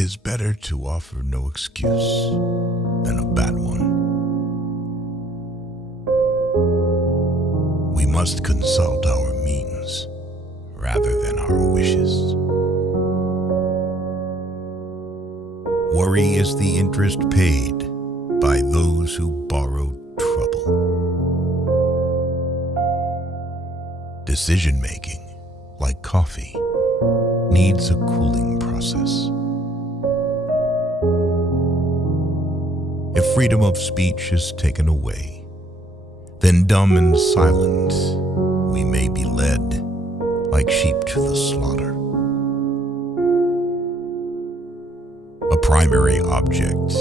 'tis better to offer no excuse than a bad one. We must consult our means rather than our wishes. Worry is the interest paid by those who borrow trouble. Decision-making, like coffee, needs a cooling process. If freedom of speech is taken away, then dumb and silent we may be led like sheep to the slaughter. A primary object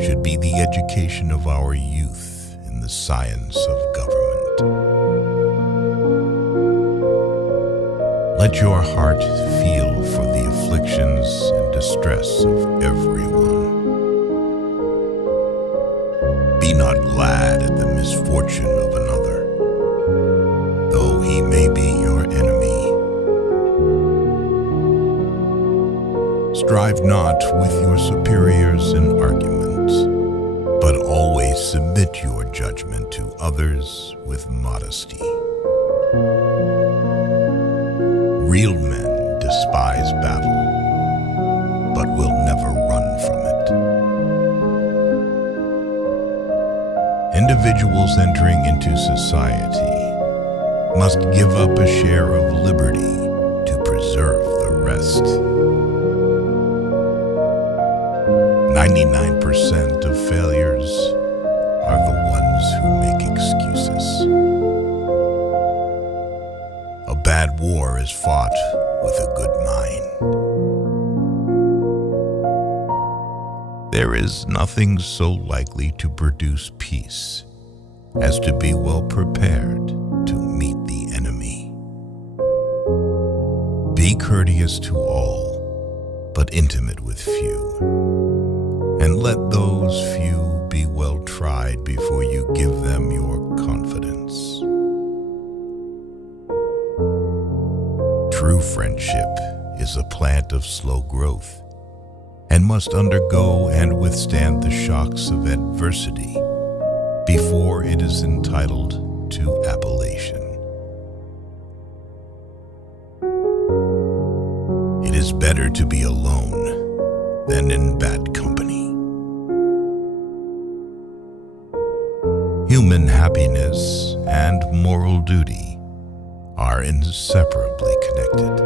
should be the education of our youth in the science of government. Let your heart feel for the afflictions and distress of everyone. Be not glad at the misfortune of another, though he may be your enemy. Strive not with your superiors in argument, but always submit your judgment to others with modesty. Real men despise battle, but will never run from it. Individuals entering into society must give up a share of liberty to preserve the rest. 99% of failures are the ones who make excuses. A bad war is fought with a good mind. There is nothing so likely to produce peace as to be well prepared to meet the enemy. Be courteous to all, but intimate with few, and let those few be well tried before you give them your confidence. True friendship is a plant of slow growth and must undergo and withstand the shocks of adversity before it is entitled to appellation. It is better to be alone than in bad company. Human happiness and moral duty are inseparably connected.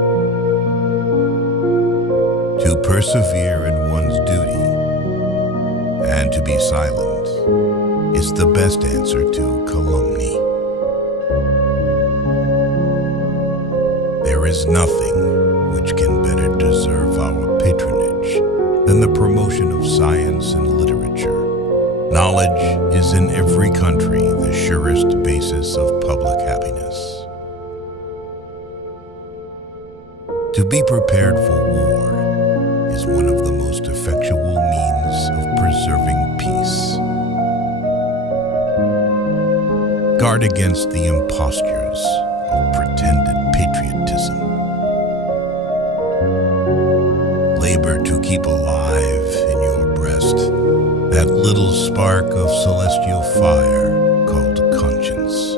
To persevere in one's duty and to be silent is the best answer to calumny. There is nothing which can better deserve our patronage than the promotion of science and literature. Knowledge is in every country the surest basis of public happiness. To be prepared for war is one of the most effectual means of preserving peace. Guard against the impostures of pretended patriotism. Labor to keep alive in your breast that little spark of celestial fire called conscience.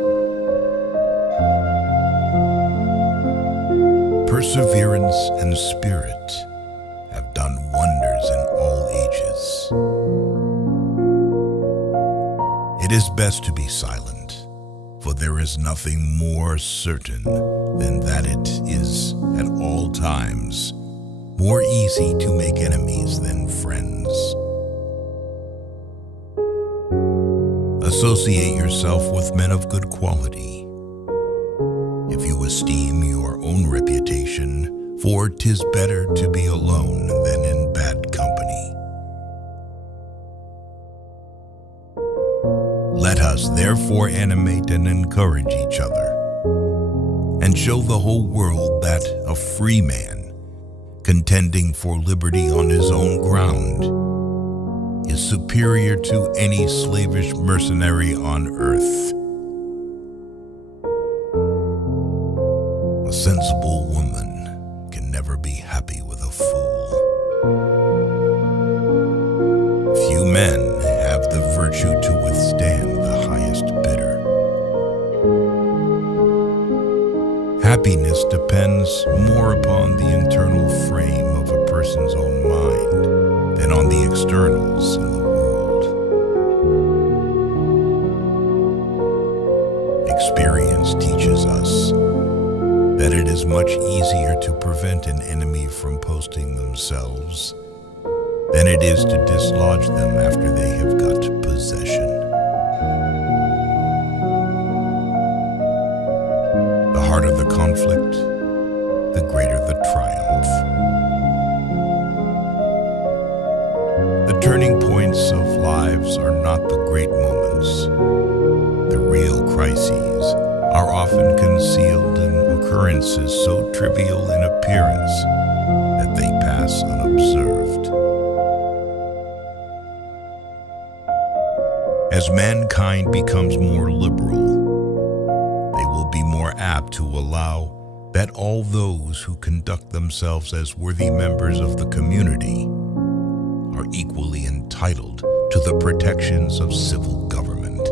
Perseverance and spirit have done wonders in all ages. It is best to be silent, for there is nothing more certain than that it is at all times more easy to make enemies than friends. Associate yourself with men of good quality. If you esteem your own reputation, for 'tis better to be alone than in bad company. Let us therefore animate and encourage each other, and show the whole world that a free man, contending for liberty on his own ground, is superior to any slavish mercenary on earth. A sensible woman can never be happy with a fool. depends more upon the internal frame of a person's own mind than on the externals in the world. Experience teaches us that it is much easier to prevent an enemy from posting themselves than it is to dislodge them after they have got possession. The harder the conflict, the greater the triumph. The turning points of lives are not the great moments. The real crises are often concealed in occurrences so trivial in appearance that they pass unobserved. As mankind becomes more liberal, they will be more apt to allow that all those who conduct themselves as worthy members of the community are equally entitled to the protections of civil government.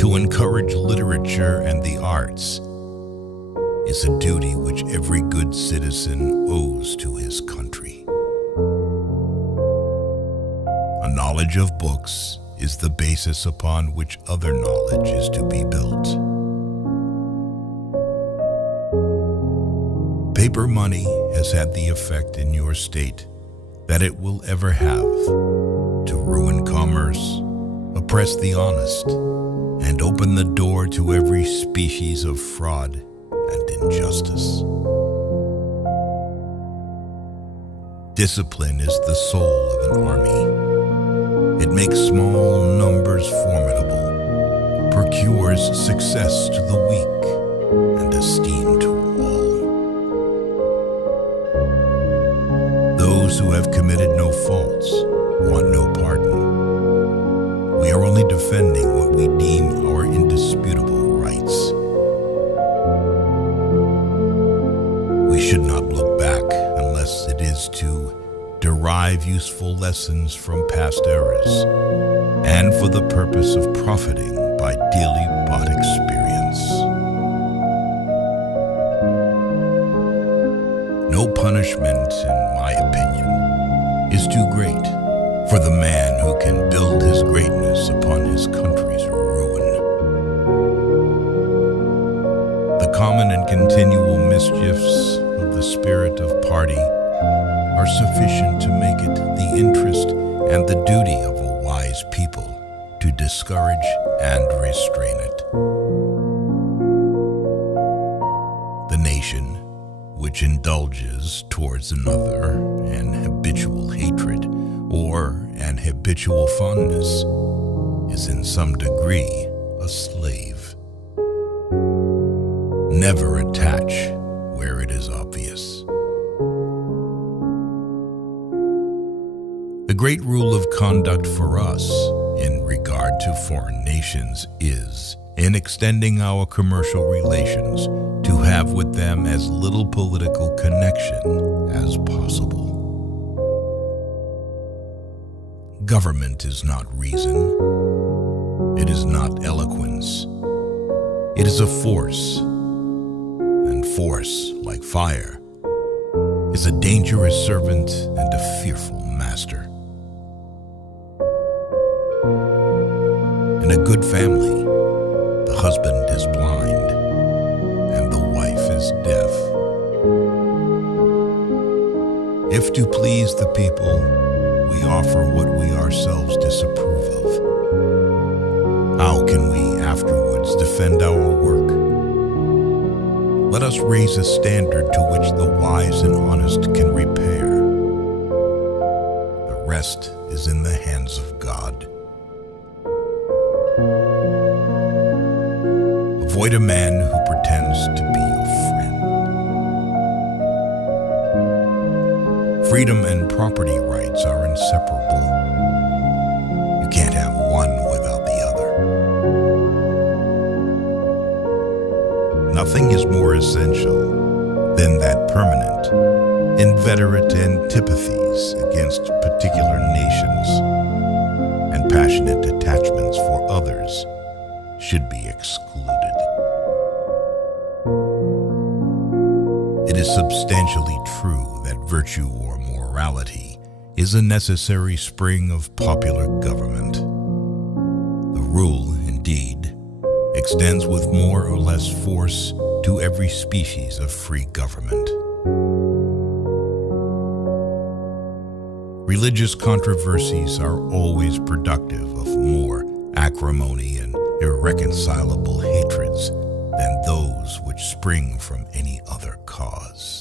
To encourage literature and the arts is a duty which every good citizen owes to his country. A knowledge of books is the basis upon which other knowledge is to be built. Paper money has had the effect in your state that it will ever have to ruin commerce, oppress the honest, and open the door to every species of fraud and injustice. Discipline is the soul of an army. It makes small numbers formidable, procures success to the weak, and esteem to all. Those who have committed no faults want no pardon. We are only defending what we deem our indisputable rights. We should not look back unless it is to derive useful lessons from past errors, and for the purpose of profiting by dearly bought experience. No punishment, in my opinion, is too great for the man who can build his greatness upon his country's ruin. The common and continual mischiefs of the spirit of party are sufficient to make it the interest and the duty of a wise people to discourage and restrain it. The nation which indulges towards another an habitual hatred or an habitual fondness is in some degree a slave. Never attach where it is obvious. The great rule of conduct for us in regard to foreign nations is, in extending our commercial relations, to have with them as little political connection as possible. Government is not reason. It is not eloquence. It is a force, and force, like fire, is a dangerous servant and a fearful master. In a good family, the husband is blind and the wife is deaf. If to please the people, we offer what we ourselves disapprove of, how can we afterwards defend our work? Let us raise a standard to which the wise and honest can repair. The rest is in the hands of God. Avoid a man who pretends to be your friend. Freedom and property rights are inseparable. You can't have one without the other. Nothing is more essential than that permanent, inveterate antipathies against particular nations and passionate attachments for others should be excluded. It is substantially true that virtue or morality is a necessary spring of popular government. The rule, indeed, extends with more or less force to every species of free government. Religious controversies are always productive of more acrimony and irreconcilable hatreds than those which spring from any other cause.